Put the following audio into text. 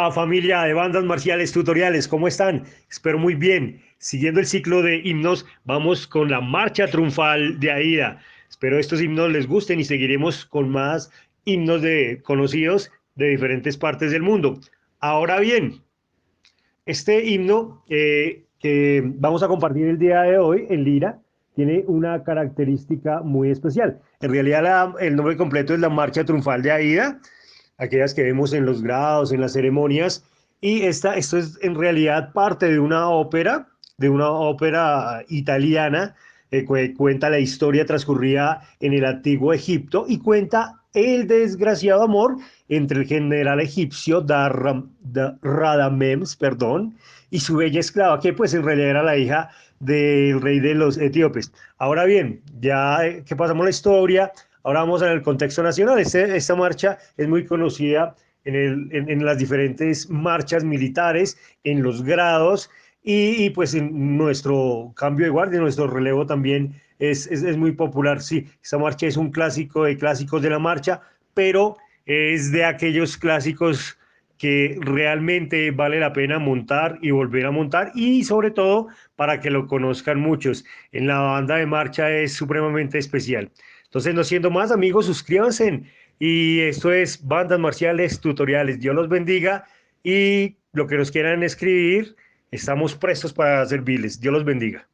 Hola familia de bandas marciales tutoriales, ¿cómo están? Espero muy bien. Siguiendo el ciclo de himnos, vamos con la marcha triunfal de Aida. Espero estos himnos les gusten y seguiremos con más himnos conocidos de diferentes partes del mundo. Ahora bien, este himno que vamos a compartir el día de hoy en Lira tiene una característica muy especial. En realidad el nombre completo es la Marcha Triunfal de Aida, aquellas que vemos en los grados, en las ceremonias, y esto es en realidad parte de una ópera italiana que cuenta la historia transcurrida en el antiguo Egipto y cuenta el desgraciado amor entre el general egipcio Radamems, perdón, y su bella esclava, que pues en realidad era la hija del rey de los etíopes. Ahora bien, ya que pasamos la historia, ahora vamos al contexto nacional. Esta marcha es muy conocida en las diferentes marchas militares, en los grados pues en nuestro cambio de guardia, nuestro relevo también es muy popular. Sí, esta marcha es un clásico de clásicos de la marcha, pero es de aquellos clásicos que realmente vale la pena montar y volver a montar y sobre todo para que lo conozcan muchos. En la banda de marcha es supremamente especial. Entonces, no siendo más, amigos, suscríbanse. Y esto es Bandas Marciales Tutoriales. Dios los bendiga y lo que nos quieran escribir, estamos prestos para servirles. Dios los bendiga.